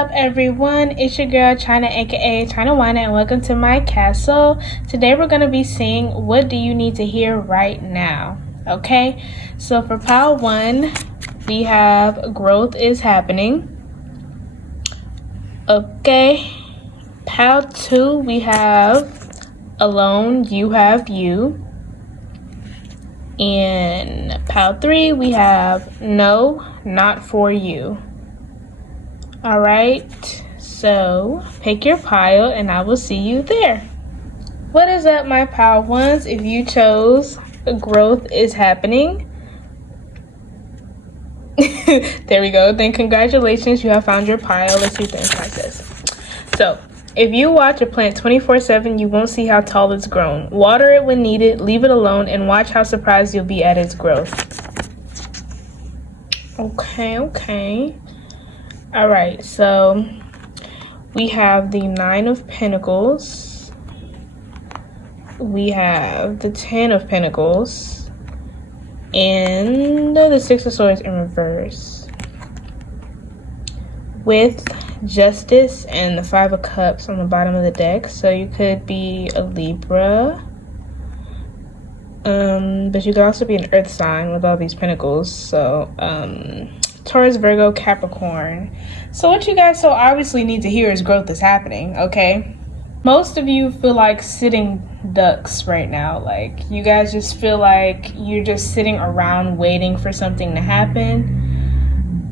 up, everyone? It's your girl China, aka China Wana, and welcome to my castle. Today we're going to be seeing what do you need to hear right now. Okay, so for pile 1 we have growth is happening. Okay, pile 2 we have alone, you have you. In pile 3 we have no, not for you. All right, so pick your pile and I will see you there. What is up, my pile ones? If you chose growth is happening, there we go. Then congratulations, you have found your pile. Let's see what the inside says. So if you watch a plant 24/7, you won't see how tall it's grown. Water it when needed, leave it alone, and watch how surprised you'll be at its growth. Okay. All right, so we have the 9 of Pentacles. We have the 10 of Pentacles. And the 6 of Swords in reverse. With Justice and the 5 of Cups on the bottom of the deck. So you could be a Libra. But you could also be an earth sign with all these pentacles. So, Taurus, Virgo, Capricorn. So what you guys so obviously need to hear is growth is happening, okay? Most of you feel like sitting ducks right now. Like, you guys just feel like you're just sitting around waiting for something to happen.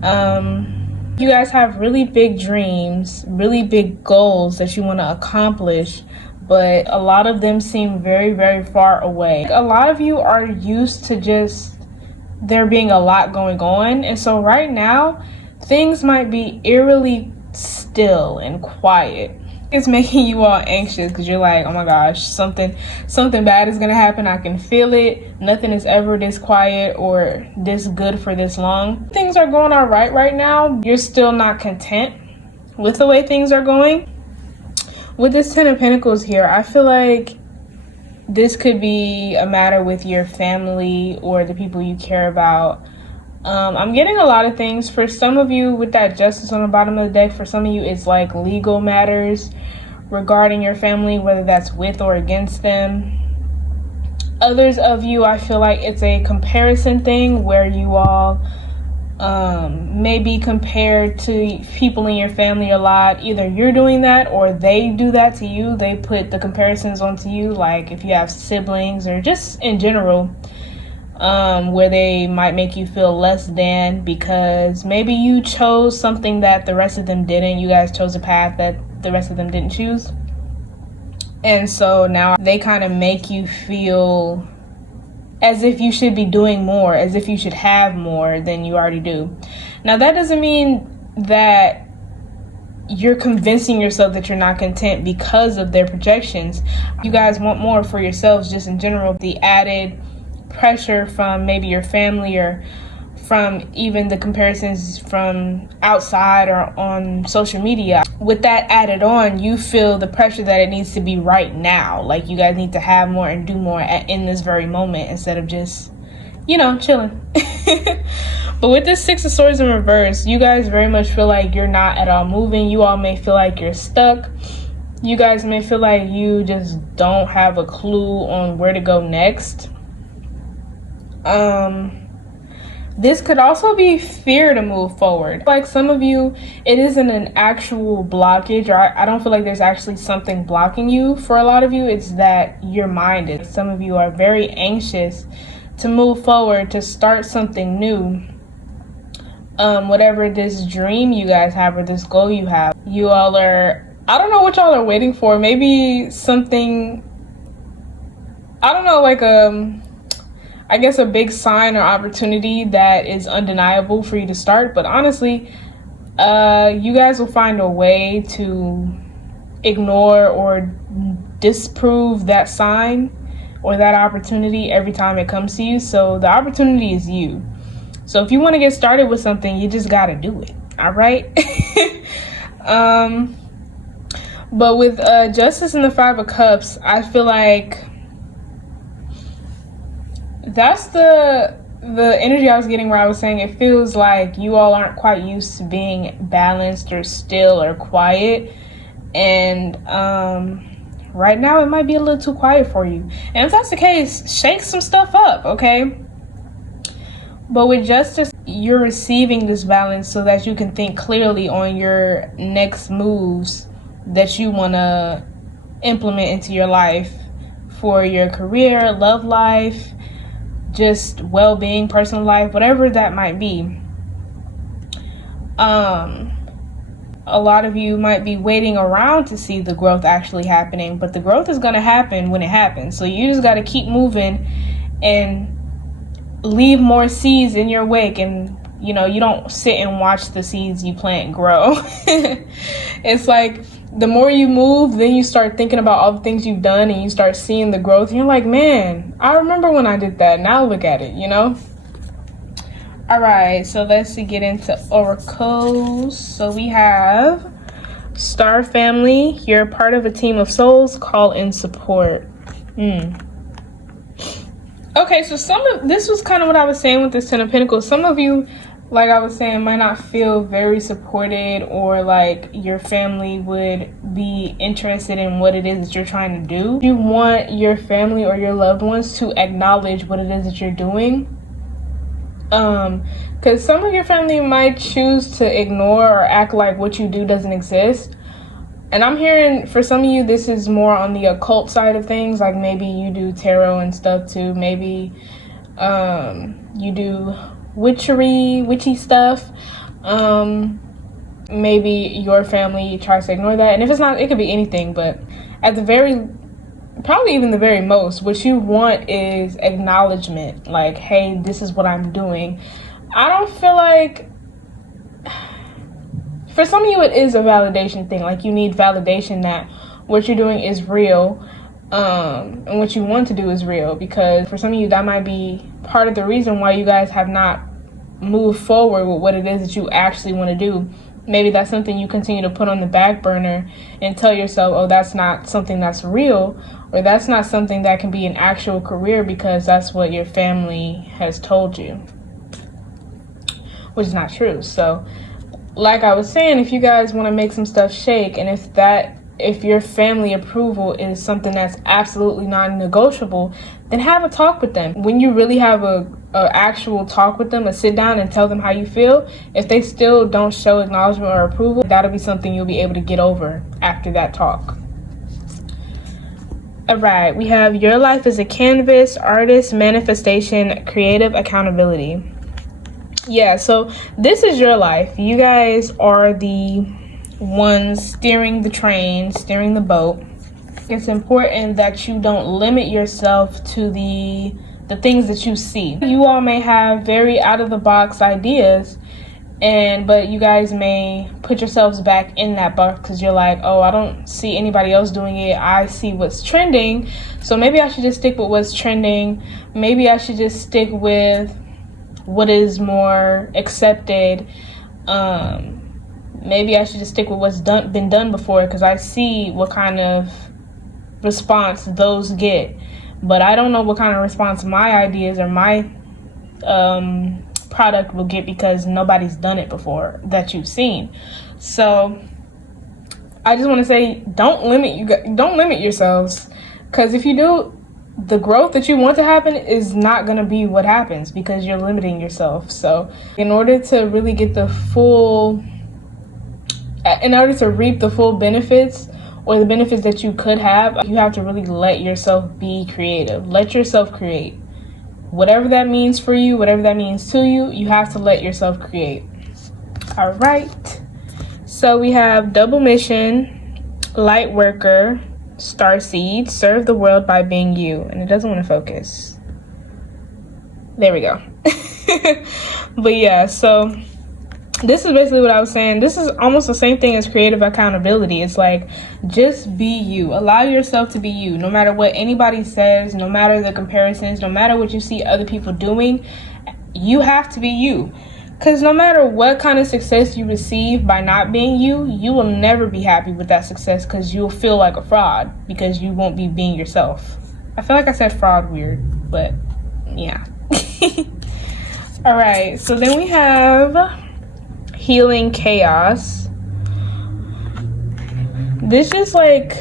You guys have really big dreams, really big goals that you want to accomplish, but a lot of them seem very, very far away. A lot of you are used to just there being a lot going on, and so right now things might be eerily still and quiet. It's making you all anxious because you're like, oh my gosh, something bad is gonna happen. I can feel it. Nothing is ever this quiet or this good for this long. Things are going all right now. You're still not content with the way things are going. With this 10 of Pentacles here, I feel like this could be a matter with your family or the people you care about. I'm getting a lot of things. For some of you, with that Justice on the bottom of the deck, for some of you, it's like legal matters regarding your family, whether that's with or against them. Others of you, I feel like it's a comparison thing where you all may be compared to people in your family a lot. Either you're doing that or they do that to you. They put the comparisons onto you, like if you have siblings or just in general, where they might make you feel less than because maybe you chose something that the rest of them didn't. You guys chose a path that the rest of them didn't choose. And so now they kind of make you feel as if you should be doing more, as if you should have more than you already do. Now, that doesn't mean that you're convincing yourself that you're not content because of their projections. You guys want more for yourselves just in general. The added pressure from maybe your family or from even the comparisons from outside or on social media. With that added on, you feel the pressure that it needs to be right now. Like you guys need to have more and do more in this very moment instead of just, chilling. But with this 6 of Swords in reverse, you guys very much feel like you're not at all moving. You all may feel like you're stuck. You guys may feel like you just don't have a clue on where to go next. This could also be fear to move forward. Like some of you, it isn't an actual blockage, or I don't feel like there's actually something blocking you. For a lot of you, it's that your mind is. Some of you are very anxious to move forward, to start something new. Whatever this dream you guys have or this goal you have, you all are, I don't know what y'all are waiting for. Maybe something, I don't know, like I guess a big sign or opportunity that is undeniable for you to start. But honestly, you guys will find a way to ignore or disprove that sign or that opportunity every time it comes to you. So the opportunity is you. So if you want to get started with something, you just got to do it. All right. But with Justice and the 5 of Cups, I feel like that's the the energy I was getting where I was saying it feels like you all aren't quite used to being balanced or still or quiet. And right now it might be a little too quiet for you. And if that's the case, shake some stuff up, okay? But with justice, you're receiving this balance so that you can think clearly on your next moves that you want to implement into your life for your career, love life, just well-being, personal life, whatever that might be. A lot of you might be waiting around to see the growth actually happening, but the growth is going to happen when it happens. So you just got to keep moving and leave more seeds in your wake. And you know, you don't sit and watch the seeds you plant grow. It's like the more you move, then you start thinking about all the things you've done and you start seeing the growth. And you're like, man, I remember when I did that. Now look at it, you know? All right, so let's get into oracles. So we have Star Family. You're part of a team of souls. Call in support. Okay, so this was kind of what I was saying with this Ten of Pentacles. Some of you, like I was saying, might not feel very supported, or like your family would be interested in what it is that you're trying to do. You want your family or your loved ones to acknowledge what it is that you're doing. Because some of your family might choose to ignore or act like what you do doesn't exist. And I'm hearing for some of you, this is more on the occult side of things. Like maybe you do tarot and stuff too. Maybe you do witchy stuff. Maybe your family tries to ignore that. And if it's not, it could be anything. But at the probably even the very most, what you want is acknowledgement. Like, hey, this is what I'm doing. I don't feel like, for some of you, it is a validation thing. Like, you need validation that what you're doing is real, and what you want to do is real. Because for some of you, that might be part of the reason why you guys have not moved forward with what it is that you actually want to do. Maybe that's something you continue to put on the back burner and tell yourself, oh, that's not something that's real, or that's not something that can be an actual career because that's what your family has told you, which is not true. So like I was saying, if you guys want to make some stuff shake, and if your family approval is something that's absolutely non-negotiable, then have a talk with them. When you really have a actual talk with them, a sit down and tell them how you feel, if they still don't show acknowledgement or approval, that'll be something you'll be able to get over after that talk. All right, we have your life as a canvas, artist, manifestation, creative, accountability. Yeah, so this is your life. You guys are the ones steering the train, steering the boat. It's important that you don't limit yourself to the things that you see. You all may have very out of the box ideas, but you guys may put yourselves back in that box because you're like, oh, I don't see anybody else doing it. I see what's trending, so maybe I should just stick with what's trending. Maybe I should just stick with what is more accepted. Maybe I should just stick with what's been done before because I see what kind of response those get. But I don't know what kind of response my ideas or my product will get because nobody's done it before that you've seen. So I just want to say, don't limit yourselves, because if you do, the growth that you want to happen is not going to be what happens because you're limiting yourself. So in order to really get in order to reap the full benefits or the benefits that you could have, you have to really let yourself be creative. Let yourself create. Whatever that means for you, whatever that means to you, you have to let yourself create. All right. So we have double mission, light worker, starseed, serve the world by being you. And it doesn't want to focus. There we go. But yeah, so this is basically what I was saying. This is almost the same thing as creative accountability. It's like, just be you. Allow yourself to be you. No matter what anybody says, no matter the comparisons, no matter what you see other people doing, you have to be you. Because no matter what kind of success you receive by not being you, you will never be happy with that success because you'll feel like a fraud because you won't be being yourself. I feel like I said fraud weird, but yeah. All right, so then we have healing chaos. This is like,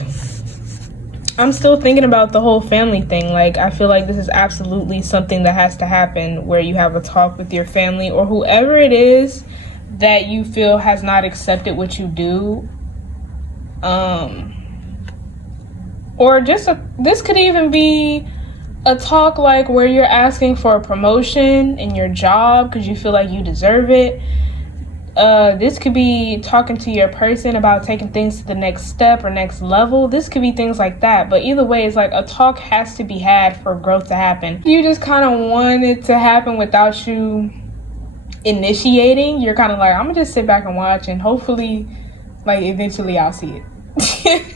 I'm still thinking about the whole family thing. Like, I feel like this is absolutely something that has to happen, where you have a talk with your family or whoever it is that you feel has not accepted what you do. Or just this could even be a talk like where you're asking for a promotion in your job because you feel like you deserve it. This could be talking to your person about taking things to the next step or next level. This could be things like that. But either way, it's like a talk has to be had for growth to happen. You just kind of want it to happen without you initiating. You're kind of like, I'm gonna just sit back and watch, and hopefully, like, eventually I'll see it.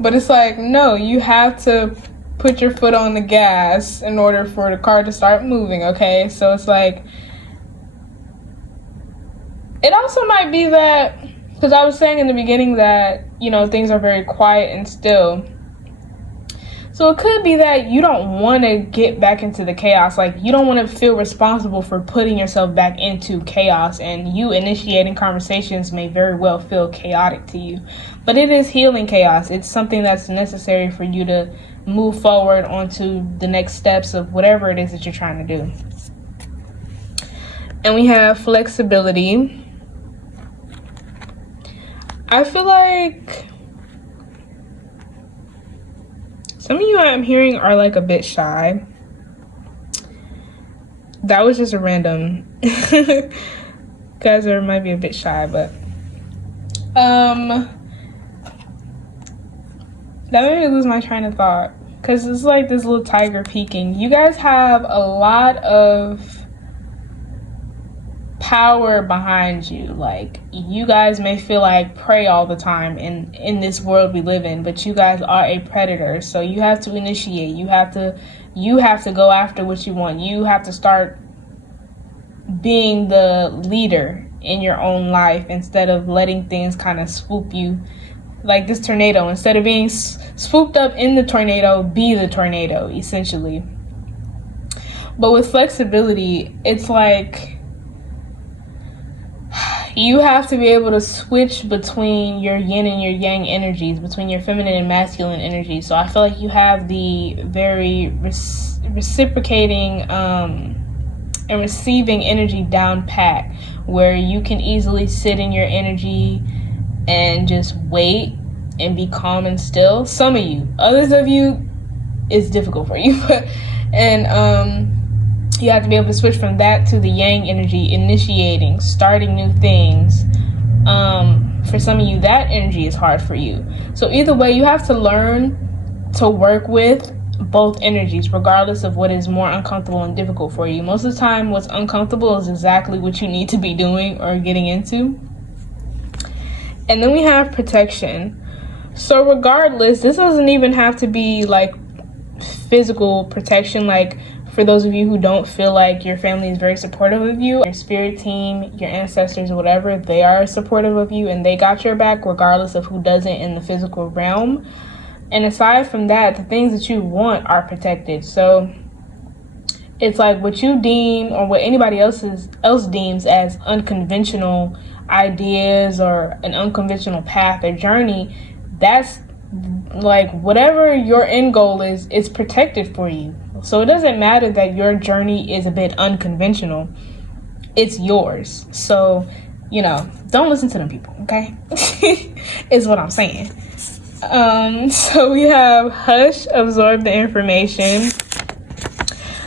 But it's like, no, you have to put your foot on the gas in order for the car to start moving, okay? So it's like, it also might be that, because I was saying in the beginning that, you know, things are very quiet and still. So it could be that you don't want to get back into the chaos. Like, you don't want to feel responsible for putting yourself back into chaos, and you initiating conversations may very well feel chaotic to you. But it is healing chaos. It's something that's necessary for you to move forward onto the next steps of whatever it is that you're trying to do. And we have flexibility. I feel like some of you I'm hearing are like a bit shy. That was just a random. Guys are might be a bit shy, but that made me lose my train of thought, because it's like this little tiger peeking. You guys have a lot of power behind you. Like, you guys may feel like prey all the time in this world we live in, but you guys are a predator. So you have to initiate. You have to go after what you want. You have to start being the leader in your own life instead of letting things kind of swoop you. Like this tornado, instead of being swooped up in the tornado, be the tornado, essentially. But with flexibility, it's like you have to be able to switch between your yin and your yang energies, between your feminine and masculine energies. So I feel like you have the very reciprocating and receiving energy down pat, where you can easily sit in your energy and just wait and be calm and still. Some of you, others of you, it's difficult for you. And you have to be able to switch from that to the yang energy, initiating, starting new things. For some of you, that energy is hard for you. So either way, you have to learn to work with both energies, regardless of what is more uncomfortable and difficult for you. Most of the time, what's uncomfortable is exactly what you need to be doing or getting into. And then we have protection. So regardless, this doesn't even have to be like physical protection. Like, for those of you who don't feel like your family is very supportive of you, your spirit team, your ancestors, whatever, they are supportive of you and they got your back regardless of who doesn't in the physical realm. And aside from that, the things that you want are protected. So it's like what you deem or what anybody else deems as unconventional ideas or an unconventional path or journey, that's like whatever your end goal is, it's protected for you. So it doesn't matter that your journey is a bit unconventional, it's yours. So, you know, don't listen to them people, okay? Is what I'm saying. So we have hush, absorb the information.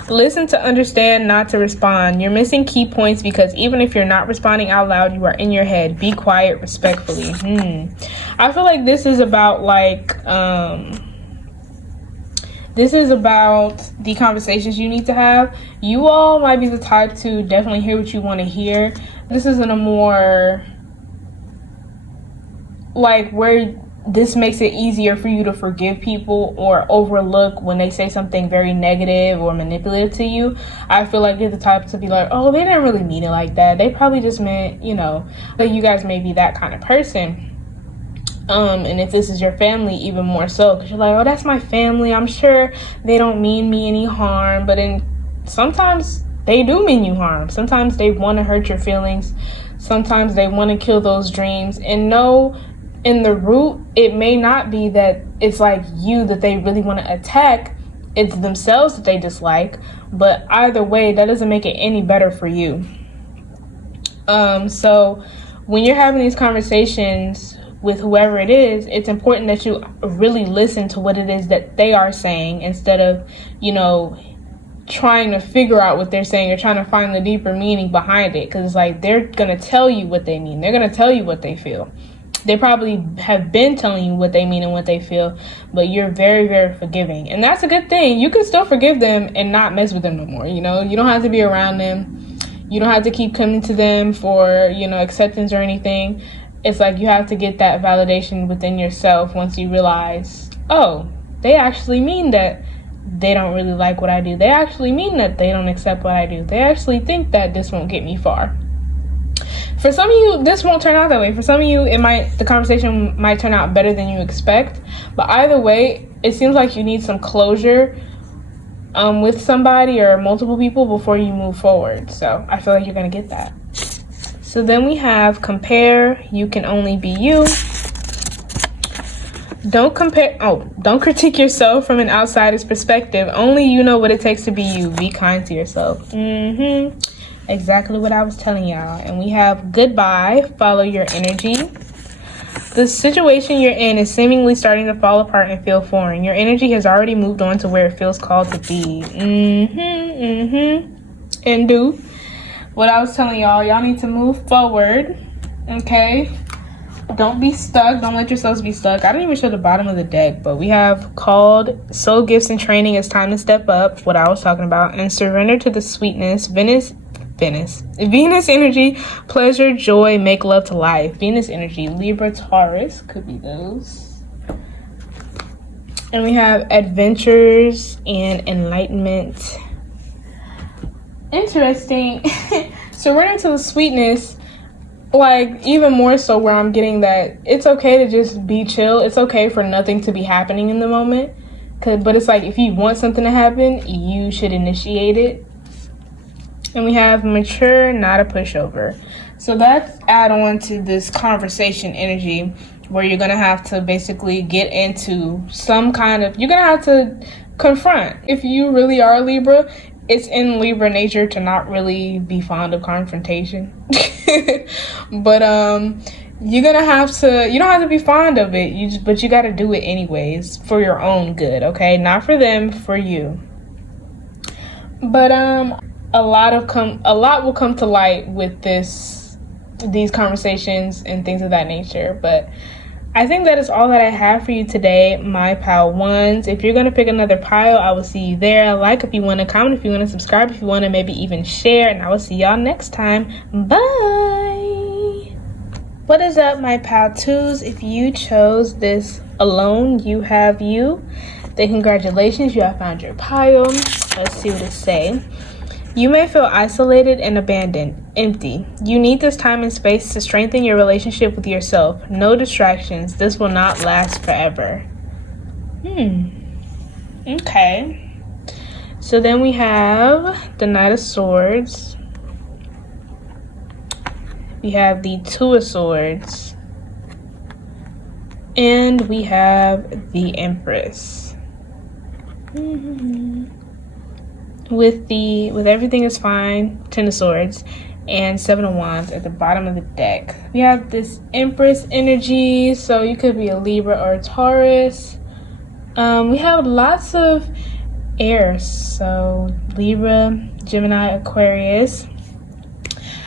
Listen to understand, not to respond. You're missing key points because even if you're not responding out loud, you are in your head. Be quiet respectfully. I feel like this is about like, this is about the conversations you need to have. You all might be the type to definitely hear what you want to hear. This isn't a more like where this makes it easier for you to forgive people or overlook when they say something very negative or manipulative to you. I feel like you're the type to be like, oh, they didn't really mean it like that. They probably just meant, you know, that you guys may be that kind of person. And if this is your family, even more so, because you're like, oh, that's my family. I'm sure they don't mean me any harm. But then sometimes they do mean you harm. Sometimes they want to hurt your feelings. Sometimes they want to kill those dreams. And no, in the root, it may not be that it's like you that they really want to attack. It's themselves that they dislike. But either way, that doesn't make it any better for you. So when you're having these conversations with whoever it is, it's important that you really listen to what it is that they are saying instead of, trying to figure out what they're saying or trying to find the deeper meaning behind it. Because it's like they're going to tell you what they mean. They're going to tell you what they feel. They probably have been telling you what they mean and what they feel, but you're very, very forgiving. And that's a good thing. You can still forgive them and not mess with them no more. You don't have to be around them. You don't have to keep coming to them for, acceptance or anything. It's like you have to get that validation within yourself once you realize, oh, they actually mean that they don't really like what I do. They actually mean that they don't accept what I do. They actually think that this won't get me far. For some of you, this won't turn out that way. For some of you, the conversation might turn out better than you expect. But either way, it seems like you need some closure with somebody or multiple people before you move forward. So I feel like you're going to get that. So then we have compare. You can only be you. Don't critique yourself from an outsider's perspective. Only you know what it takes to be you. Be kind to yourself. Exactly what I was telling y'all. And we have goodbye. Follow your energy. The situation you're in is seemingly starting to fall apart and feel foreign. Your energy has already moved on to where it feels called to be. And do what I was telling y'all need to move forward. Okay? Don't be stuck. Don't let yourselves be stuck. I didn't even show the bottom of the deck, but we have called Soul Gifts and Training. It's time to step up, what I was talking about, and surrender to the sweetness. Venus energy, pleasure, joy, make love to life. Venus energy, Libra, Taurus, could be those. And we have adventures and enlightenment. Interesting. Surrender to the sweetness, like even more so where I'm getting that it's okay to just be chill. It's okay for nothing to be happening in the moment. But it's like if you want something to happen, you should initiate it. And we have mature, not a pushover. So that's add on to this conversation energy where you're going to have to basically get into some kind of, you're going to have to confront. If you really are Libra, it's in Libra nature to not really be fond of confrontation. But you're going to have to, you don't have to be fond of it, but you got to do it anyways for your own good, okay? Not for them, for you. But a lot will come to light with these conversations and things of that nature. But I think that is all that I have for you today, my pile ones. If you're going to pick another pile, I will see you there. Like if you want to, comment if you want to, subscribe if you want to, maybe even share. And I will see y'all next time. Bye. What is up, my pile twos? If you chose this alone, you have you. Then congratulations, you have found your pile. Let's see what it say. You may feel isolated and abandoned, empty. You need this time and space to strengthen your relationship with yourself. No distractions. This will not last forever. Okay. So then we have the Knight of Swords. We have the Two of Swords. And we have the Empress. With everything is fine, Ten of Swords, and Seven of Wands at the bottom of the deck. We have this Empress energy, so you could be a Libra or a Taurus. We have lots of air, so Libra, Gemini, Aquarius.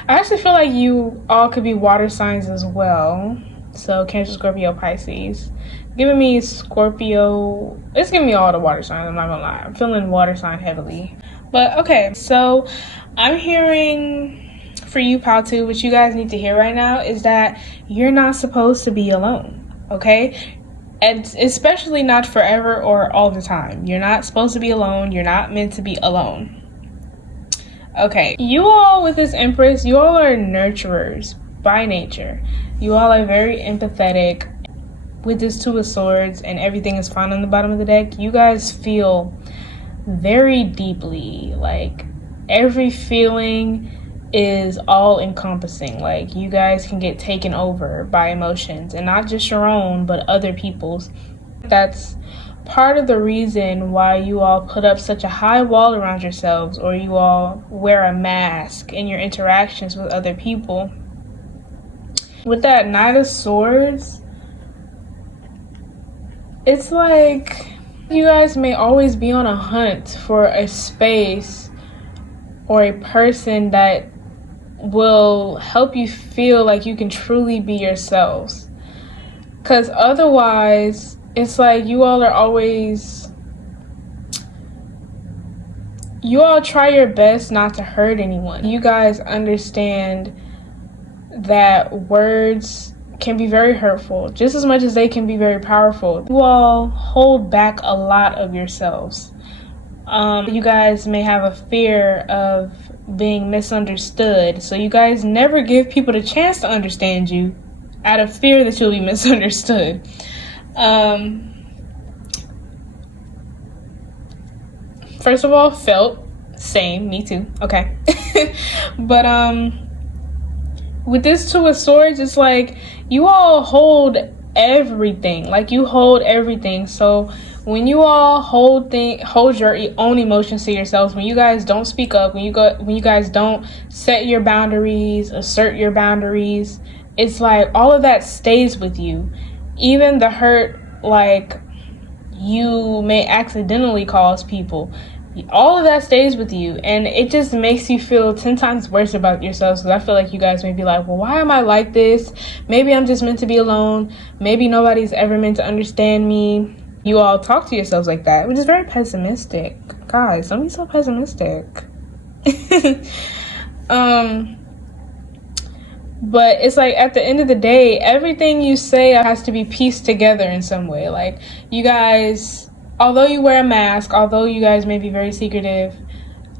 I actually feel like you all could be water signs as well. So Cancer, Scorpio, Pisces. Giving me Scorpio. It's giving me all the water signs, I'm not gonna lie. I'm feeling water sign heavily. But okay, so I'm hearing for you, Pile 2, what you guys need to hear right now is that you're not supposed to be alone, okay? And especially not forever or all the time. You're not supposed to be alone. You're not meant to be alone. Okay, you all with this Empress, you all are nurturers by nature. You all are very empathetic. With this Two of Swords and everything is found on the bottom of the deck, you guys feel very deeply, like every feeling is all encompassing. Like, you guys can get taken over by emotions, and not just your own, but other people's. That's part of the reason why you all put up such a high wall around yourselves, or you all wear a mask in your interactions with other people. With that Knight of Swords, it's like you guys may always be on a hunt for a space or a person that will help you feel like you can truly be yourselves. Because otherwise, it's like you all try your best not to hurt anyone. You guys understand that words can be very hurtful, just as much as they can be very powerful. You all hold back a lot of yourselves. You guys may have a fear of being misunderstood, so you guys never give people the chance to understand you out of fear that you'll be misunderstood. First of all, felt, same, me too, okay. But with this Two of Swords, it's like you all hold everything. Like, you hold everything. So when you all hold your own emotions to yourselves, when you guys don't speak up, when you guys don't set your boundaries, assert your boundaries, it's like all of that stays with you. Even the hurt, like, you may accidentally cause people, all of that stays with you, and it just makes you feel 10 times worse about yourselves. Because I feel like you guys may be like, well, why am I like this? Maybe I'm just meant to be alone. Maybe nobody's ever meant to understand me. You all talk to yourselves like that, which is very pessimistic. Guys, don't be so pessimistic. But it's like, at the end of the day, everything you say has to be pieced together in some way. Like, you guys, although you wear a mask, although you guys may be very secretive,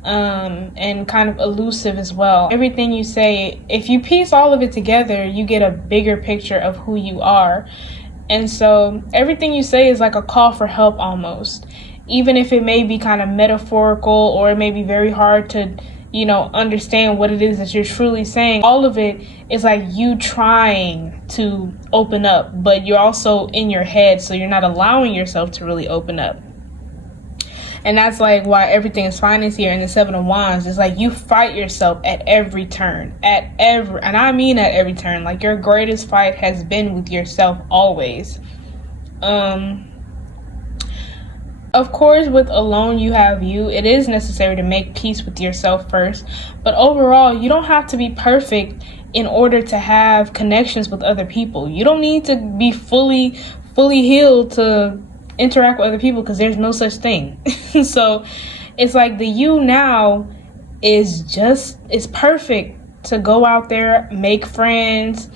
and kind of elusive as well, everything you say, if you piece all of it together, you get a bigger picture of who you are. And so everything you say is like a call for help almost, even if it may be kind of metaphorical, or it may be very hard to, understand what it is that you're truly saying. All of it is like you trying to open up, but you're also in your head, so you're not allowing yourself to really open up. And that's like why everything is finance here in the Seven of Wands. It's like you fight yourself at every turn, and I mean at every turn. Like, your greatest fight has been with yourself always. Of course, with alone you have you, it is necessary to make peace with yourself first. But overall, you don't have to be perfect in order to have connections with other people. You don't need to be fully healed to interact with other people, because there's no such thing. So it's like the you now is perfect to go out there, make friends,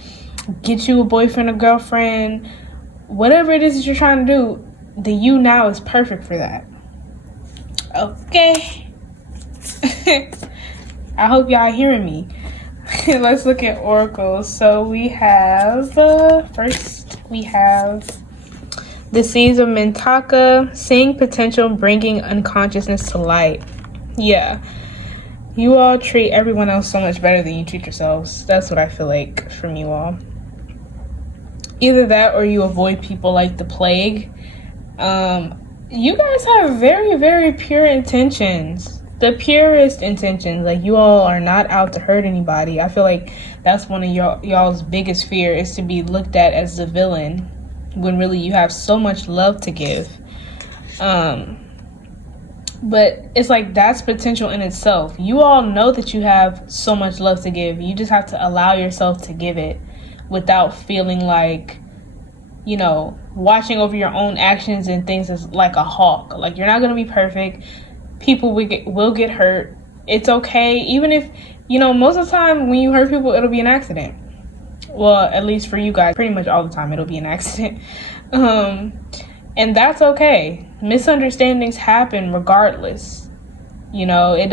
get you a boyfriend or girlfriend, whatever it is that you're trying to do. The you now is perfect for that. Okay. I hope y'all hearing me. Let's look at oracles. So we have, first we have the Seeds of Mintaka, seeing potential, bringing unconsciousness to light. Yeah. You all treat everyone else so much better than you treat yourselves. That's what I feel like from you all. Either that, or you avoid people like the plague. You guys have very, very pure intentions. The purest intentions. Like, you all are not out to hurt anybody. I feel like that's one of y'all's biggest fear, is to be looked at as the villain, when really you have so much love to give. But it's like, that's potential in itself. You all know that you have so much love to give. You just have to allow yourself to give it without feeling like, watching over your own actions and things is like a hawk. Like, you're not going to be perfect. People will get hurt. It's okay. Even if, most of the time when you hurt people, it'll be an accident. Well, at least for you guys, pretty much all the time it'll be an accident. And that's okay. Misunderstandings happen regardless. It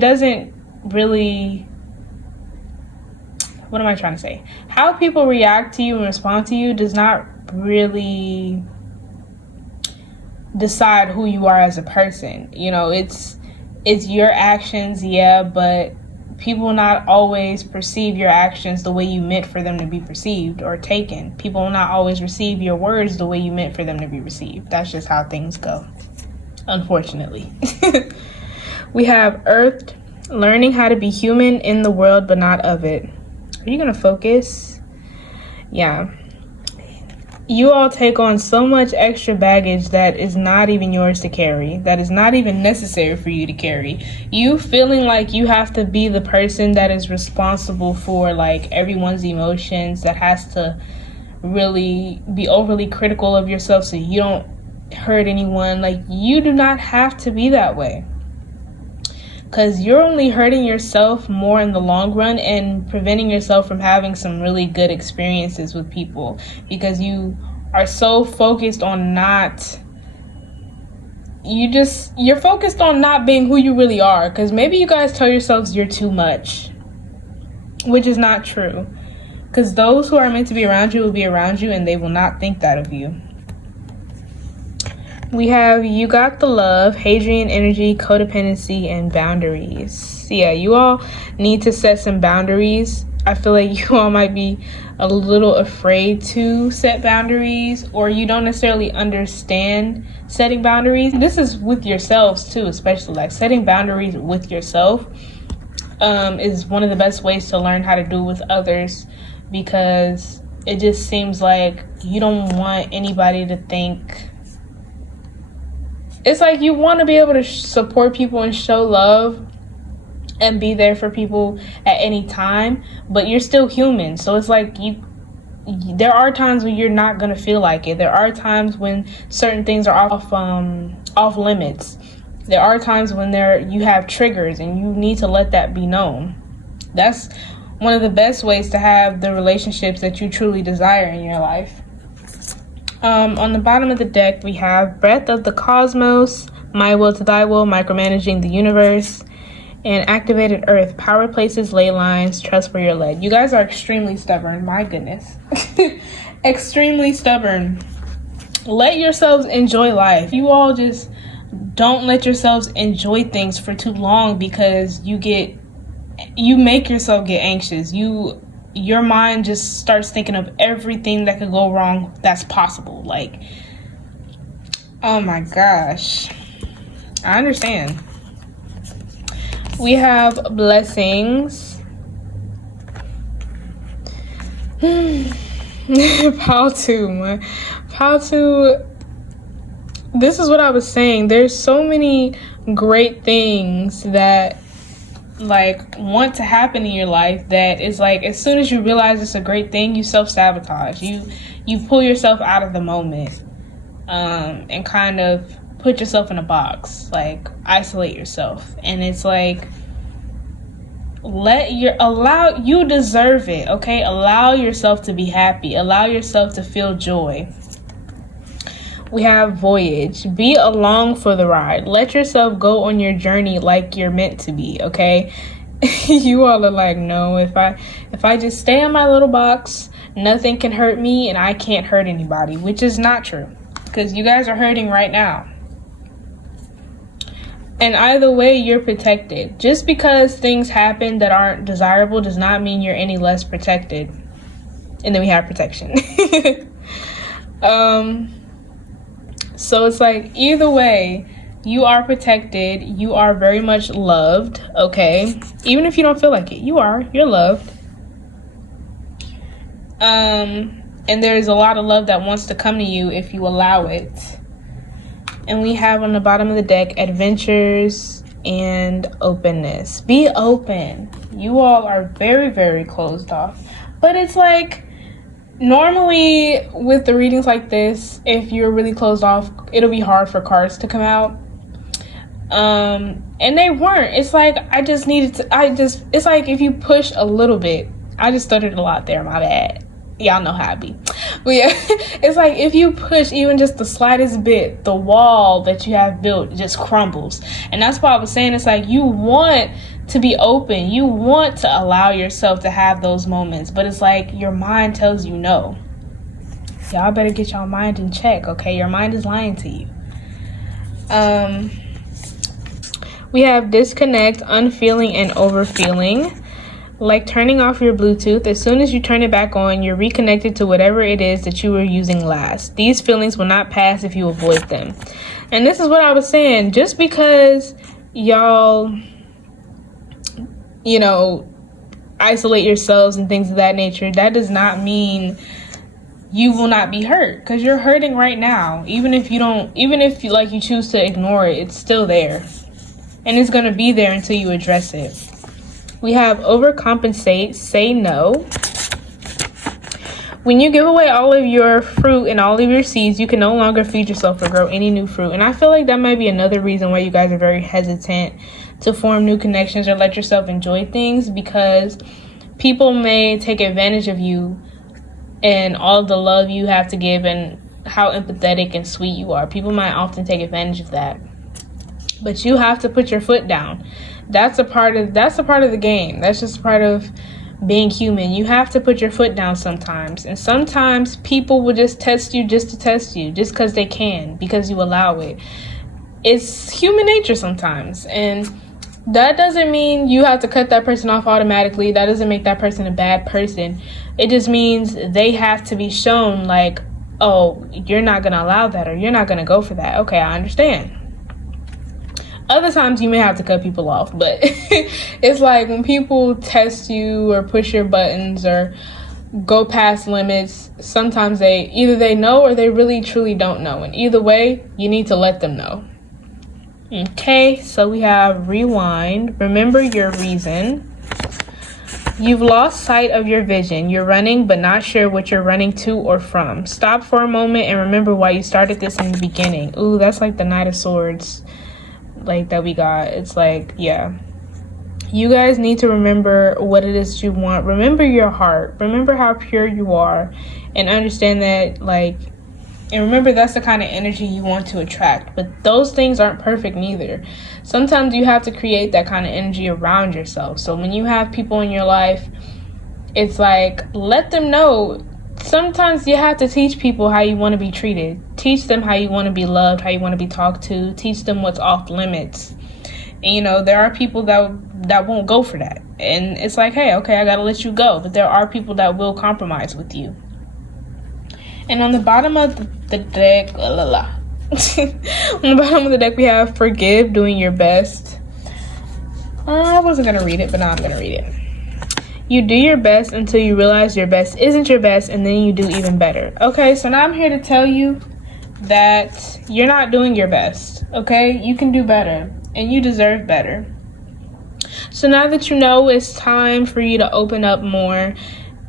doesn't really, what am I trying to say? How people react to you and respond to you does not really decide who you are as a person. It's It's your actions, yeah, but people will not always perceive your actions the way you meant for them to be perceived or taken. People will not always receive your words the way you meant for them to be received. That's just how things go, unfortunately. We have Earth, learning how to be human in the world but not of it. Are you going to focus? Yeah. You all take on so much extra baggage that is not even yours to carry, that is not even necessary for you to carry. You feeling like you have to be the person that is responsible for like everyone's emotions, that has to really be overly critical of yourself so you don't hurt anyone. Like, you do not have to be that way, because you're only hurting yourself more in the long run and preventing yourself from having some really good experiences with people, because you are so focused on you're focused on not being who you really are. Because maybe you guys tell yourselves you're too much, which is not true, because those who are meant to be around you will be around you, and they will not think that of you. We have You Got the Love, Hadrian Energy, Codependency, and Boundaries. Yeah, you all need to set some boundaries. I feel like you all might be a little afraid to set boundaries, or you don't necessarily understand setting boundaries. This is with yourselves too, especially like setting boundaries with yourself is one of the best ways to learn how to do it with others, because it just seems like you don't want anybody to think. It's like you want to be able to support people and show love and be there for people at any time, but you're still human. So it's like there are times when you're not going to feel like it. There are times when certain things are off limits. There are times when you have triggers, and you need to let that be known. That's one of the best ways to have the relationships that you truly desire in your life. On the bottom of the deck, we have Breath of the Cosmos, My Will to Thy Will, Micromanaging the Universe, and Activated Earth, Power Places, Ley Lines, Trust Where You're Led. You guys are extremely stubborn, my goodness. Extremely stubborn. Let yourselves enjoy life. You all just don't let yourselves enjoy things for too long, because you make yourself get anxious. Your mind just starts thinking of everything that could go wrong that's possible. Like, oh my gosh. I understand. We have Blessings. Pile 2. Pile 2. This is what I was saying. There's so many great things that like want to happen in your life that is like, as soon as you realize it's a great thing, you self-sabotage. You pull yourself out of the moment, and kind of put yourself in a box, like isolate yourself. And it's like, you deserve it, okay? Allow yourself to be happy. Allow yourself to feel joy. We have Voyage. Be along for the ride. Let yourself go on your journey like you're meant to be, okay? You all are like, no, if I just stay in my little box, nothing can hurt me and I can't hurt anybody, which is not true, because you guys are hurting right now. And either way, you're protected. Just because things happen that aren't desirable does not mean you're any less protected. And then we have protection. So it's like, either way, you are protected. You are very much loved, okay? Even if you don't feel like it, you're loved. And there's a lot of love that wants to come to you if you allow it. And we have on the bottom of the deck, Adventures and Openness. Be open. You all are very, very closed off. But it's like, normally with the readings like this, if you're really closed off, it'll be hard for cards to come out. And they weren't. It's like, it's like if you push a little bit. I just stuttered a lot there, my bad. Y'all know how I be. But yeah, it's like if you push even just the slightest bit, the wall that you have built just crumbles. And that's why I was saying, it's like, you want to be open. You want to allow yourself to have those moments. But it's like your mind tells you no. Y'all better get your mind in check, okay? Your mind is lying to you. We have disconnect, unfeeling, and overfeeling. Like turning off your Bluetooth, as soon as you turn it back on, you're reconnected to whatever it is that you were using last. These feelings will not pass if you avoid them. And this is what I was saying. Just because y'all, isolate yourselves and things of that nature, that does not mean you will not be hurt, because you're hurting right now. Even if you choose to ignore it, it's still there. And it's going to be there until you address it. We have overcompensate, say no. When you give away all of your fruit and all of your seeds, you can no longer feed yourself or grow any new fruit. And I feel like that might be another reason why you guys are very hesitant to form new connections or let yourself enjoy things, because people may take advantage of you and all the love you have to give and how empathetic and sweet you are. People might often take advantage of that. But you have to put your foot down. That's a part of the game. That's just part of being human. You have to put your foot down sometimes. And sometimes people will just test you just to test you, just because they can, because you allow it. It's human nature sometimes. And that doesn't mean you have to cut that person off automatically. That doesn't make that person a bad person. It just means they have to be shown like, oh, you're not going to allow that, or you're not going to go for that. Okay, I understand. Other times you may have to cut people off, but it's like when people test you or push your buttons or go past limits, sometimes they know or they really truly don't know. And either way, you need to let them know. Okay, so we have rewind. Remember your reason. You've lost sight of your vision. You're running, but not sure what you're running to or from. Stop for a moment and remember why you started this in the beginning. Ooh, that's like the Knight of Swords. Like that we got. It's like, yeah, you guys need to remember what it is you want. Remember your heart. Remember how pure you are, and understand that, and remember that's the kind of energy you want to attract. But those things aren't perfect neither. Sometimes you have to create that kind of energy around yourself. So when you have people in your life, it's like, let them know. Sometimes you have to teach people how you want to be treated. Teach them how you want to be loved, how you want to be talked to. Teach them what's off limits. And, there are people that won't go for that. And it's like, hey, okay, I got to let you go. But there are people that will compromise with you. And on the bottom of the deck, on the bottom of the deck, we have forgive, doing your best. I wasn't going to read it, but now I'm going to read it. You do your best until you realize your best isn't your best, and then you do even better. Okay, so now I'm here to tell you that you're not doing your best, okay? You can do better, and you deserve better. So now that you know it's time for you to open up more,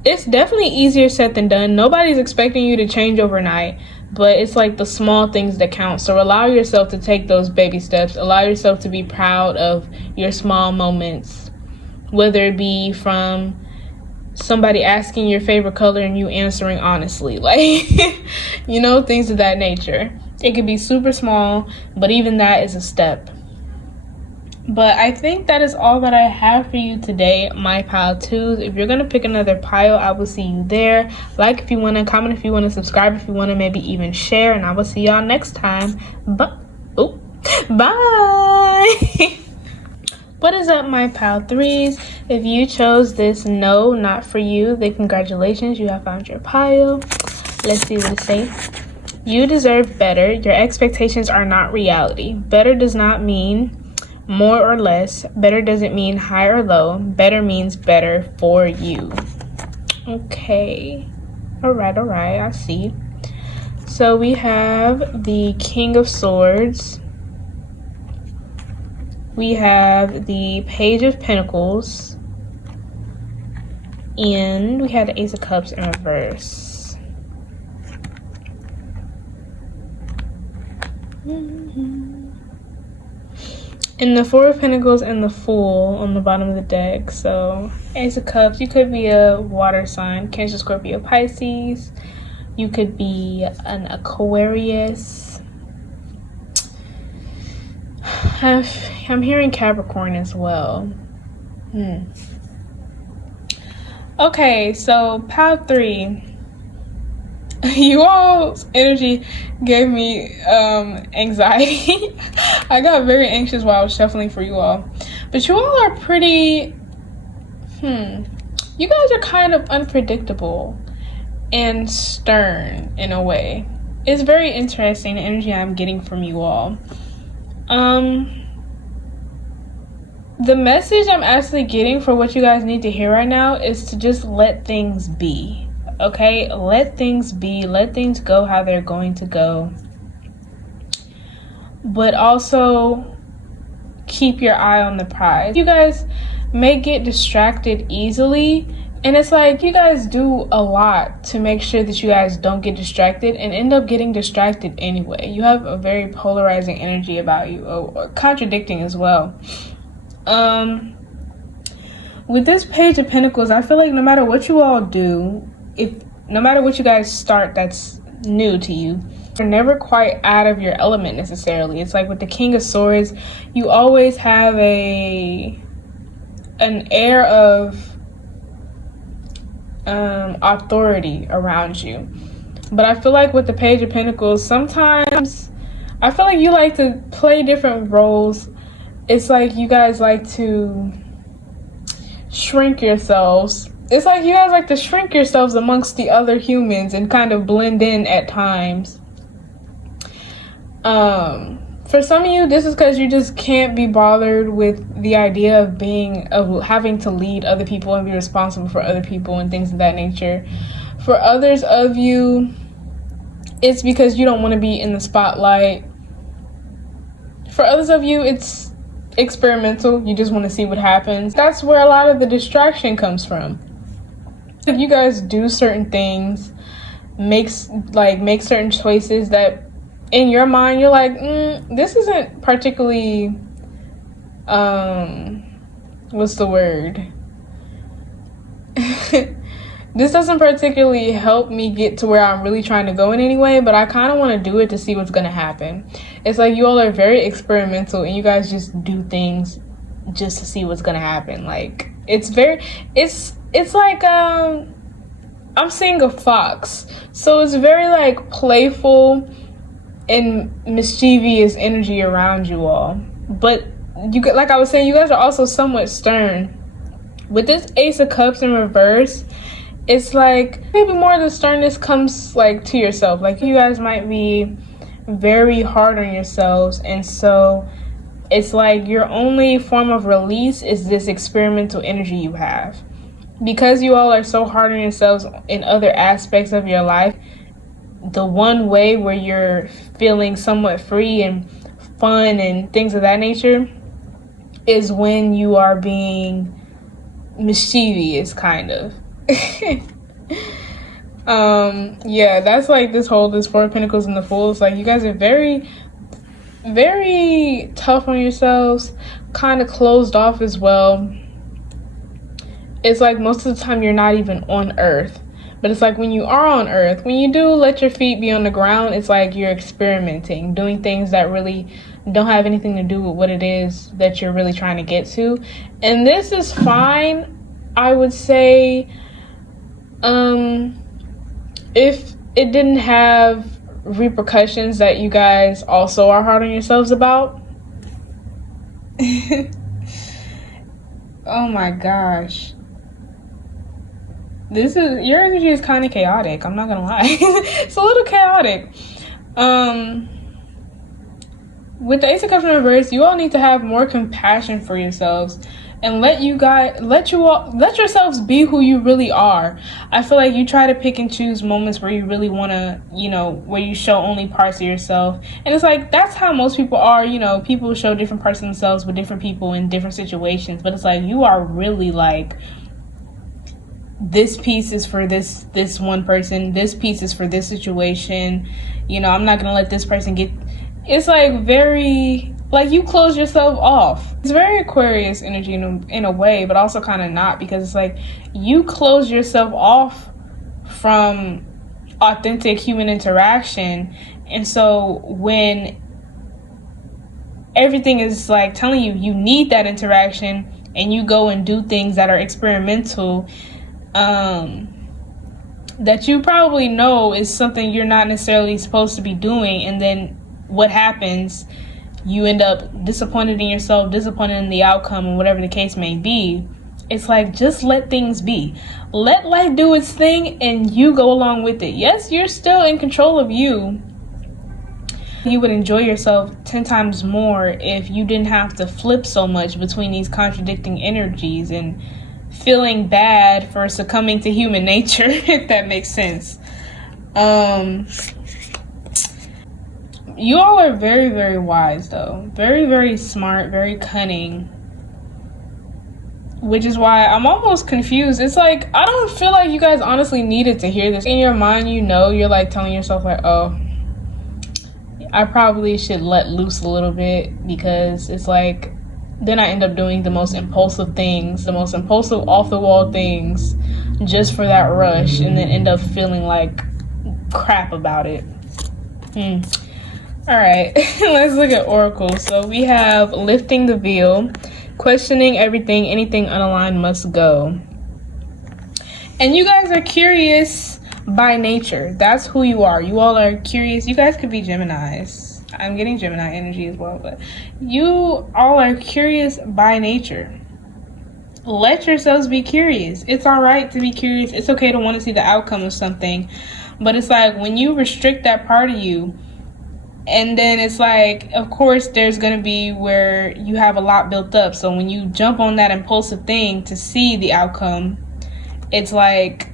it's definitely easier said than done. Nobody's expecting you to change overnight, but it's like the small things that count. So allow yourself to take those baby steps. Allow yourself to be proud of your small moments. Whether it be from somebody asking your favorite color and you answering honestly, things of that nature. It could be super small, but even that is a step. But I think that is all that I have for you today, my pile twos. If you're going to pick another pile, I will see you there. Like if you want to, comment if you want to, subscribe if you want to, maybe even share. And I will see y'all next time. Bye. What is up, my pile threes? If you chose this no, not for you, then congratulations, you have found your pile. Let's see what it says. You deserve better. Your expectations are not reality. Better does not mean more or less. Better doesn't mean high or low. Better means better for you. Okay. All right, I see. So we have the King of Swords. We have the Page of Pentacles, and we have the Ace of Cups in reverse. And the Four of Pentacles and the Fool on the bottom of the deck. So Ace of Cups, you could be a water sign, Cancer, Scorpio, Pisces. You could be an Aquarius. I'm hearing Capricorn as well. Okay, so pile three. You all's energy gave me anxiety. I got very anxious while I was shuffling for you all. But you all are pretty, you guys are kind of unpredictable and stern in a way. It's very interesting, the energy I'm getting from you all. The message I'm actually getting for what you guys need to hear right now is to just let things be. Okay, let things be, let things go how they're going to go, but also keep your eye on the prize. You guys may get distracted easily, and it's like you guys do a lot to make sure that you guys don't get distracted and end up getting distracted anyway. You have a very polarizing energy about you, or contradicting as well. With this Page of Pentacles, I feel like no matter what you all do, no matter what you guys start that's new to you, you're never quite out of your element necessarily. It's like with the King of Swords, you always have an air of authority around you. But I feel like with the Page of Pentacles, sometimes I feel like you like to play different roles. It's like you guys like to shrink yourselves. It's like you guys like to shrink yourselves amongst the other humans and kind of blend in at times. For some of you, this is because you just can't be bothered with the idea of having to lead other people and be responsible for other people and things of that nature. For others of you, it's because you don't want to be in the spotlight. For others of you, it's experimental. You just want to see what happens. That's where a lot of the distraction comes from. If you guys do certain things, make certain choices that in your mind you're like, this isn't particularly what's the word? This doesn't particularly help me get to where I'm really trying to go in any way, but I kind of want to do it to see what's going to happen. It's like you all are very experimental and you guys just do things just to see what's going to happen. Like, it's like, I'm seeing a fox. So it's very like playful and mischievous energy around you all. But like I was saying, you guys are also somewhat stern. With this Ace of Cups in reverse, it's like maybe more of the sternness comes like to yourself. Like you guys might be very hard on yourselves, and so it's like your only form of release is this experimental energy you have. Because you all are so hard on yourselves in other aspects of your life, the one way where you're feeling somewhat free and fun and things of that nature is when you are being mischievous, kind of. Yeah, that's like this Four of Pentacles and the Fool. It's like you guys are very, very tough on yourselves, kind of closed off as well. It's like most of the time you're not even on earth. But it's like when you are on earth, when you do let your feet be on the ground, it's like you're experimenting, doing things that really don't have anything to do with what it is that you're really trying to get to. And this is fine, I would say, if it didn't have repercussions that you guys also are hard on yourselves about. Oh my gosh. Your energy is kind of chaotic. I'm not gonna lie. It's a little chaotic. With the Ace of Cups in reverse, you all need to have more compassion for yourselves and let yourselves be who you really are. I feel like you try to pick and choose moments where you really want to, where you show only parts of yourself. And it's like, that's how most people are. People show different parts of themselves with different people in different situations. But it's like, you are really like, this piece is for this one person. This piece is for this situation. I'm not going to let this person get... It's like very... Like you close yourself off. It's very Aquarius energy in a way, but also kind of not, because it's like you close yourself off from authentic human interaction. And so when everything is like telling you need that interaction and you go and do things that are experimental, that you probably know is something you're not necessarily supposed to be doing, and then what happens, you end up disappointed in yourself, disappointed in the outcome, and whatever the case may be. It's like, just let things be. Let life do its thing and you go along with it. Yes, you're still in control of you. You would enjoy yourself 10 times more if you didn't have to flip so much between these contradicting energies and feeling bad for succumbing to human nature, if that makes sense. You all are very, very wise, though. Very, very smart, very cunning. Which is why I'm almost confused. It's like, I don't feel like you guys honestly needed to hear this. In your mind, you know, you're like telling yourself like, oh, I probably should let loose a little bit, because it's like, then I end up doing the most impulsive things, the most impulsive off the wall things just for that rush, and then end up feeling like crap about it. All right, let's look at Oracle. So we have lifting the veil, questioning everything, anything unaligned must go. And you guys are curious by nature. That's who you are. You all are curious. You guys could be Geminis. I'm getting Gemini energy as well, but you all are curious by nature. Let yourselves be curious. It's all right to be curious. It's okay to want to see the outcome of something, but it's like, when you restrict that part of you, and then it's like, of course, there's going to be where you have a lot built up. So when you jump on that impulsive thing to see the outcome, it's like,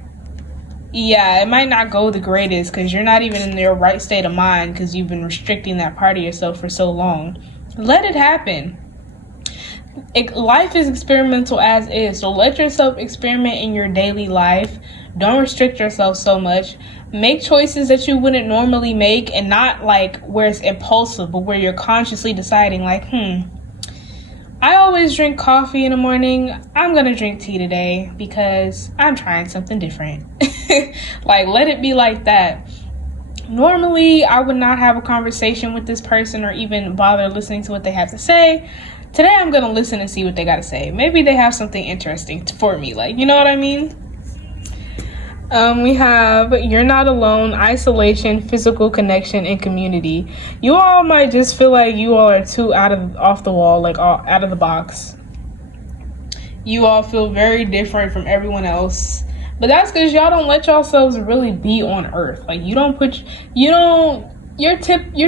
yeah, it might not go the greatest, because you're not even in your right state of mind, because you've been restricting that part of yourself for so long. Let it happen. Life is experimental as is, so let yourself experiment in your daily life. Don't restrict yourself so much. Make choices that you wouldn't normally make, and not like where it's impulsive, but where you're consciously deciding like, I always drink coffee in the morning. I'm gonna drink tea today because I'm trying something different. Like, let it be like that. Normally, I would not have a conversation with this person or even bother listening to what they have to say. Today, I'm gonna listen and see what they gotta say. Maybe they have something interesting for me. Like, you know what I mean? We have you're not alone, isolation, physical connection, and community. You all might just feel like you all are too off the wall, like out of the box. You all feel very different from everyone else, but that's because y'all don't let yourselves really be on earth. Like, your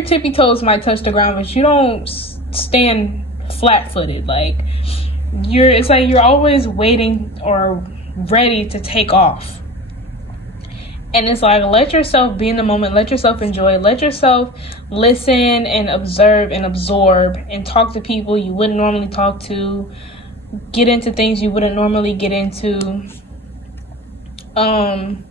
tippy toes might touch the ground, but you don't stand flat-footed. Like, it's like you're always waiting or ready to take off. And it's like, let yourself be in the moment, let yourself enjoy, let yourself listen and observe and absorb and talk to people you wouldn't normally talk to, get into things you wouldn't normally get into. And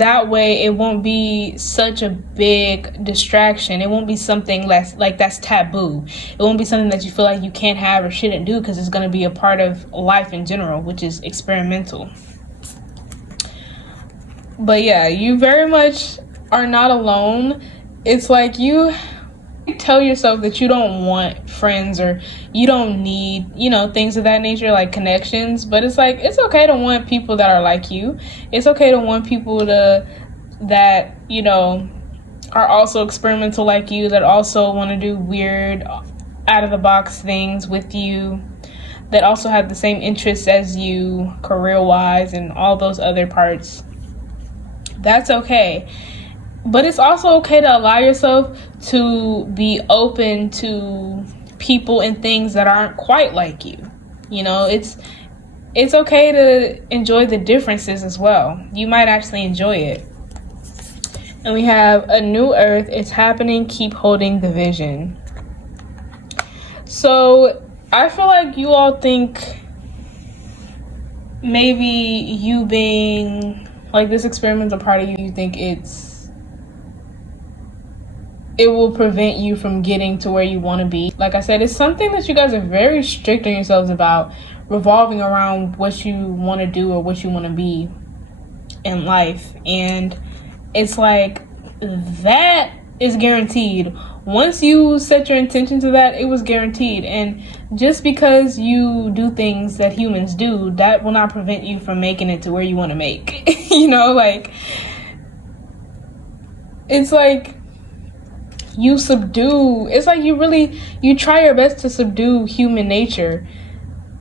that way it won't be such a big distraction. It won't be something that's taboo. It won't be something that you feel like you can't have or shouldn't do, because it's going to be a part of life in general, which is experimental. But yeah, you very much are not alone. It's like you tell yourself that you don't want friends or you don't need, things of that nature, like connections. But it's like, it's okay to want people that are like you. It's okay to want people that are also experimental like you, that also want to do weird, out of the box things with you, that also have the same interests as you, career-wise, and all those other parts. That's okay. But it's also okay to allow yourself to be open to people and things that aren't quite like you. It's okay to enjoy the differences as well. You might actually enjoy it. And we have a new earth. It's happening. Keep holding the vision. So I feel like you all think maybe you being like this experimental part of you think it will prevent you from getting to where you want to be. Like I said, it's something that you guys are very strict on yourselves about, revolving around what you want to do or what you want to be in life. And it's like, that is guaranteed once you set your intention to that, it was guaranteed. And just because you do things that humans do, that will not prevent you from making it to where you want to make. You know, like, it's like you try your best to subdue human nature,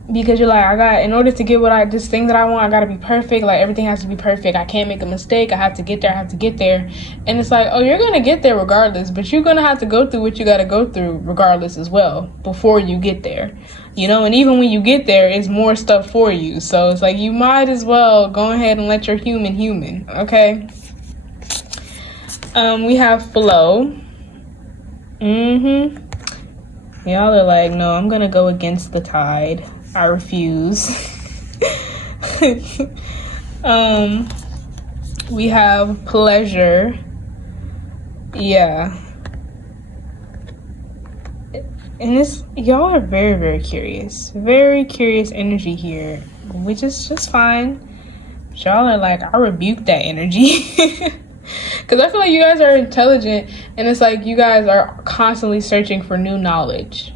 because you're like, in order to get this thing that I want, I gotta be perfect. Like, everything has to be perfect. I can't make a mistake. I have to get there. And it's like, oh, you're gonna get there regardless, but you're gonna have to go through what you gotta go through regardless as well before you get there. You know, and even when you get there, it's more stuff for you. So it's like, you might as well go ahead and let your human, okay? We have flow. Y'all are like, no, I'm gonna go against the tide. I refuse. We have pleasure. Yeah. And y'all are very, very curious. Very curious energy here, which is just fine. Y'all are like, I rebuke that energy. Because I feel like you guys are intelligent, and it's like you guys are constantly searching for new knowledge.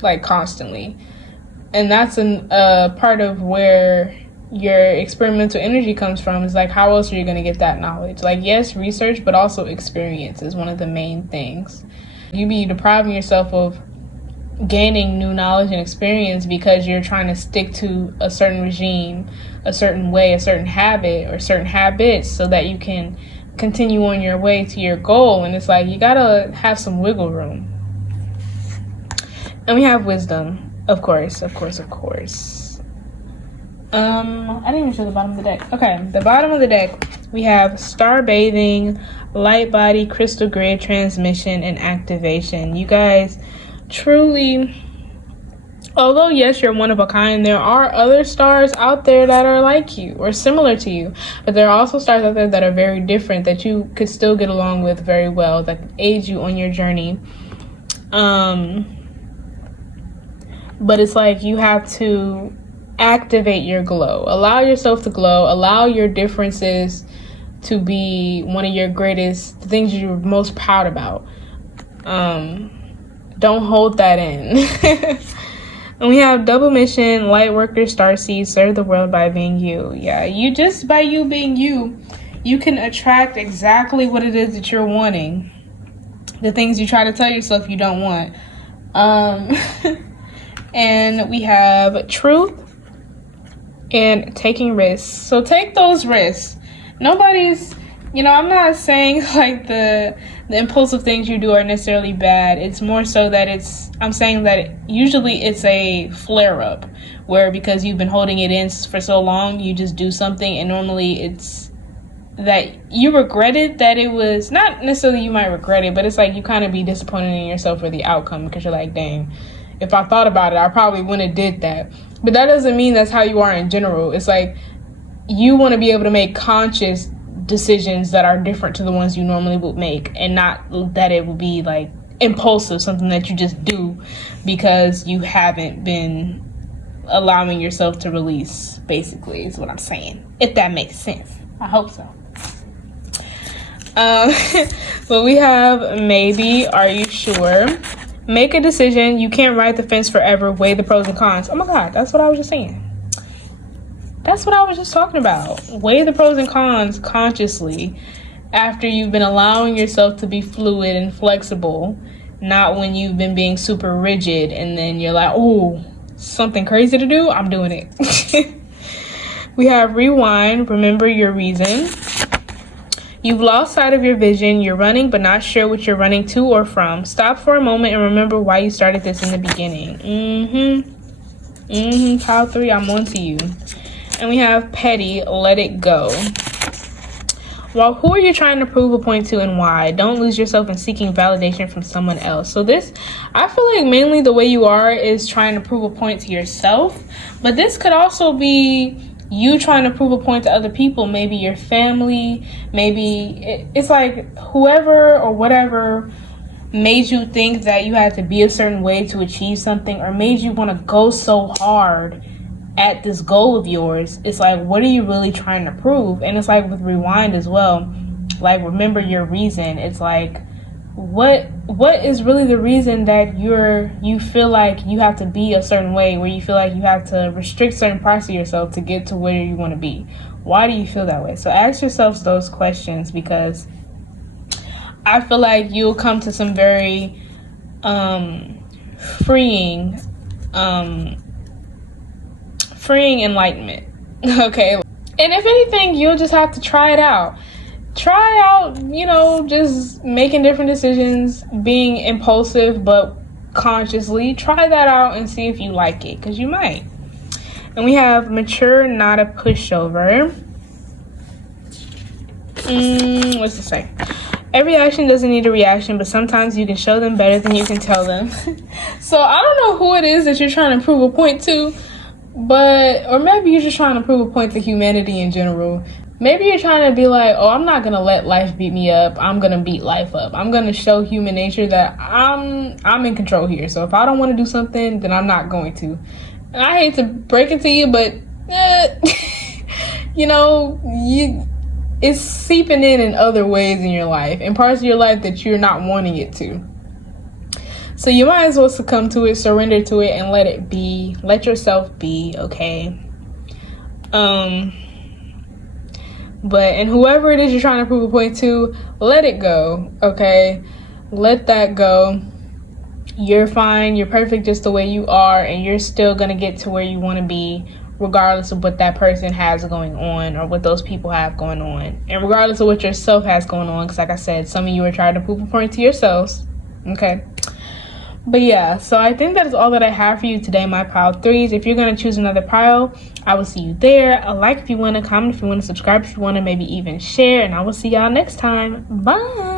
Like, constantly. And that's a part of where your experimental energy comes from. Is like, how else are you going to get that knowledge? Like, yes, research, but also experience is one of the main things. You be depriving yourself of gaining new knowledge and experience because you're trying to stick to a certain regime, a certain way, a certain habit, or certain habits, so that you can continue on your way to your goal. And it's like, you gotta have some wiggle room. And we have wisdom. Of course. I didn't even show the bottom of the deck. Okay, the bottom of the deck, we have star bathing, light body, crystal grid transmission, and activation. You guys truly, although yes, you're one of a kind, there are other stars out there that are like you or similar to you, but there are also stars out there that are very different, that you could still get along with very well, that can aid you on your journey. But it's like, you have to activate your glow. Allow yourself to glow. Allow your differences to be one of your greatest, the things you're most proud about. Don't hold that in. And we have double mission, light worker, starseed, serve the world by being you. Yeah, just by you being you, you can attract exactly what it is that you're wanting. The things you try to tell yourself you don't want. And we have truth and taking risks. So take those risks. Nobody's, I'm not saying like the impulsive things you do are necessarily bad. It's more so that I'm saying that usually it's a flare up, where because you've been holding it in for so long, you just do something, and normally it's that you regretted that it was, not necessarily you might regret it, but it's like you kind of be disappointed in yourself for the outcome, because you're like, dang, if I thought about it, I probably wouldn't have did that. But that doesn't mean that's how you are in general. It's like you want to be able to make conscious decisions that are different to the ones you normally would make, and not that it will be like impulsive, something that you just do because you haven't been allowing yourself to release, basically, is what I'm saying. If that makes sense. I hope so. But we have maybe, are you sure? Make a decision. You can't ride the fence forever. Weigh the pros and cons. Oh my God, that's what I was just saying. That's what I was just talking about. Weigh the pros and cons consciously after you've been allowing yourself to be fluid and flexible, not when you've been being super rigid and then you're like, oh, something crazy to do, I'm doing it. We have rewind. Remember your reason. You've lost sight of your vision. You're running, but not sure what you're running to or from. Stop for a moment and remember why you started this in the beginning. Pile 3, I'm on to you. And we have petty. Let it go. Well, who are you trying to prove a point to and why? Don't lose yourself in seeking validation from someone else. So this, I feel like mainly the way you are is trying to prove a point to yourself. But this could also be you trying to prove a point to other people, maybe your family, maybe it's like whoever or whatever made you think that you had to be a certain way to achieve something, or made you want to go so hard at this goal of yours. It's like, what are you really trying to prove? And it's like with rewind as well, like remember your reason. It's like, what what is really the reason that you feel like you have to be a certain way, where you feel like you have to restrict certain parts of yourself to get to where you want to be? Why do you feel that way? So ask yourselves those questions, because I feel like you'll come to some very freeing enlightenment. Okay. And if anything, you'll just have to try it out. Try out, just making different decisions, being impulsive but consciously. Try that out and see if you like it, because you might. And we have mature, not a pushover. What's this say? Every action doesn't need a reaction, but sometimes you can show them better than you can tell them. So I don't know who it is that you're trying to prove a point to, or maybe you're just trying to prove a point to humanity in general. Maybe you're trying to be like, oh, I'm not going to let life beat me up. I'm going to beat life up. I'm going to show human nature that I'm in control here. So if I don't want to do something, then I'm not going to. And I hate to break it to you, but, it's seeping in other ways in your life, in parts of your life that you're not wanting it to. So you might as well succumb to it, surrender to it, and let it be. Let yourself be, okay? And whoever it is you're trying to prove a point to, let it go, okay? Let that go. You're fine. You're perfect just the way you are, and you're still going to get to where you want to be, regardless of what that person has going on or what those people have going on. And regardless of what yourself has going on, because like I said, some of you are trying to prove a point to yourselves, okay? But yeah, so I think that is all that I have for you today, my pile threes. If you're going to choose another pile, I will see you there. A like if you want to, comment if you want to, subscribe if you want to, maybe even share. And I will see y'all next time. Bye.